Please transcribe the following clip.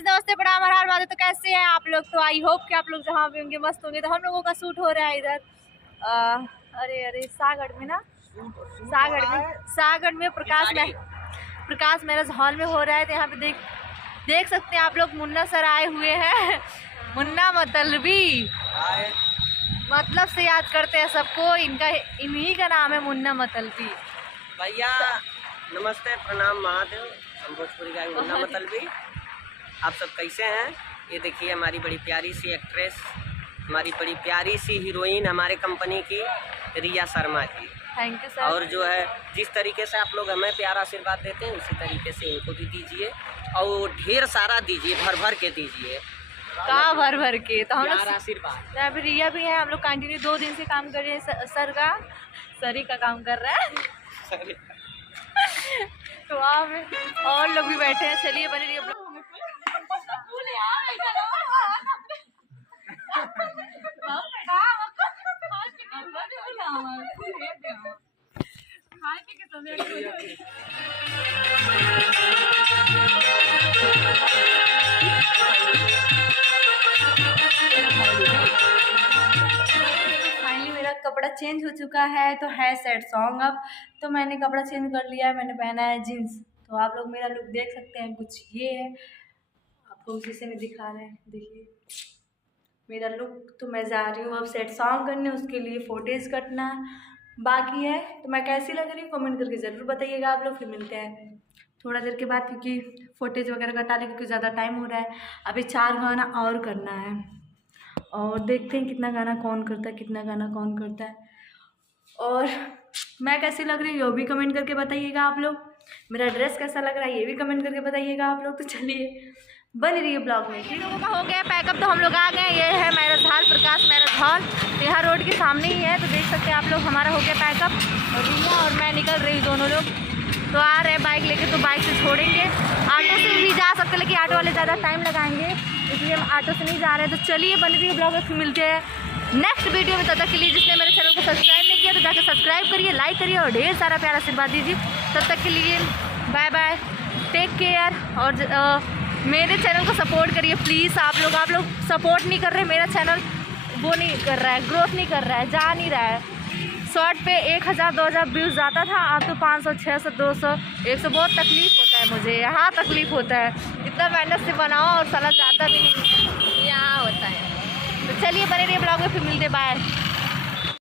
Guys, नमस्ते, प्रणाम, हर हर महादेव। तो कैसे हैं आप लोग? तो आई होप कि आप लोग जहाँ भी होंगे मस्त होंगे। तो हम लोगों का शूट हो रहा है इधर अरे सागड़ में ना, सागड़ में प्रकाश मैरिज हॉल में हो रहा है। तो यहाँ पे देख सकते हैं आप लोग, मुन्ना सर आए हुए हैं। मुन्ना मतलबी, मतलब से याद करते हैं सबको, इन्हीं का नाम है मुन्ना मतलबी। भैया नमस्ते, प्रणाम महादेव। हम भोजपुरी गाय मुन्ना मतलबी। आप सब कैसे हैं? ये देखिए हमारी बड़ी प्यारी सी एक्ट्रेस, हमारी बड़ी प्यारी सी हीरोइन हमारे कंपनी की Riya Sharma ji. Thank you sir. और जो है जिस तरीके से आप लोग हमें प्यारा आशीर्वाद देते हैं उसी तरीके से इनको भी दीजिए, और ढेर सारा दीजिए, भर भर के दीजिए। कहाँ भर भर के? तो हम लोग आशीर्वाद। अभी रिया भी है, हम लोग कंटिन्यू 2 दिन से काम कर रहे हैं। सरी का काम कर रहा है। तो आप और लोग भी बैठे हैं। चलिए बने रहिए। कपड़ा चेंज हो चुका है, तो है सैड सॉन्ग अब। तो मैंने कपड़ा चेंज कर लिया है, मैंने पहना है जीन्स। तो आप लोग मेरा लुक देख सकते हैं, कुछ ये है। आपको उसी से मैं दिखा रहे हैं, देखिए मेरा लुक। तो मैं जा रही हूँ अब सैड सॉन्ग करने, उसके लिए फोटेज कटना बाकी है। तो मैं कैसी लग रही हूँ कमेंट करके ज़रूर बताइएगा आप लोग। फिर मिलते हैं थोड़ा देर के बाद, क्योंकि फोटेज वगैरह कटा लें, क्योंकि ज़्यादा टाइम हो रहा है। अभी 4 गाना और करना है, और देखते हैं कितना गाना कौन करता है, कितना गाना कौन करता है। और मैं कैसी लग रही हूँ ये भी कमेंट करके बताइएगा आप लोग। मेरा ड्रेस कैसा लग रहा है ये भी कमेंट करके बताइएगा आप लोग। तो चलिए बन रही है ब्लॉग में। इन लोगों का हो गया पैकअप, तो हम लोग आ गए। ये है मैरिज हॉल, प्रकाश मैरिज हॉल, यहाँ रोड के सामने ही है। तो देख सकते हैं आप लोग, हमारा हो गया पैकअप। और रिया और मैं निकल रही हूँ, दोनों लोग तो आ रहे हैं बाइक लेके। तो बाइक से छोड़ेंगे, ऑटो से भी जा सकते, लेकिन ऑटो वाले ज़्यादा टाइम लगाएंगे, इसलिए हम ऑटो से नहीं जा रहे हैं। तो चलिए बन रही है ब्लॉग में, फिर मिलते हैं नेक्स्ट वीडियो में। तब तक के लिए जिसने मेरे चैनल को सब्सक्राइब नहीं किया तो जाकर सब्सक्राइब करिए, लाइक करिए और ढेर सारा प्यारा आशीर्वाद दीजिए। तब तक के लिए बाय बाय, टेक केयर। और मेरे चैनल को सपोर्ट करिए प्लीज़। आप लोग सपोर्ट नहीं कर रहे, मेरा चैनल वो नहीं कर रहा है, ग्रोथ नहीं कर रहा है, जा नहीं रहा है। शॉर्ट पे 1000-2000 व्यूज़ जाता था, अब तो 500, 600, 200, 100। बहुत तकलीफ़ होता है मुझे, यहाँ तकलीफ़ होता है। इतना मेहनत से बनाओ और साला जाता भी नहीं, यहाँ होता है। तो चलिए बने रहिए ब्लॉग में, फिर मिलते, बाय।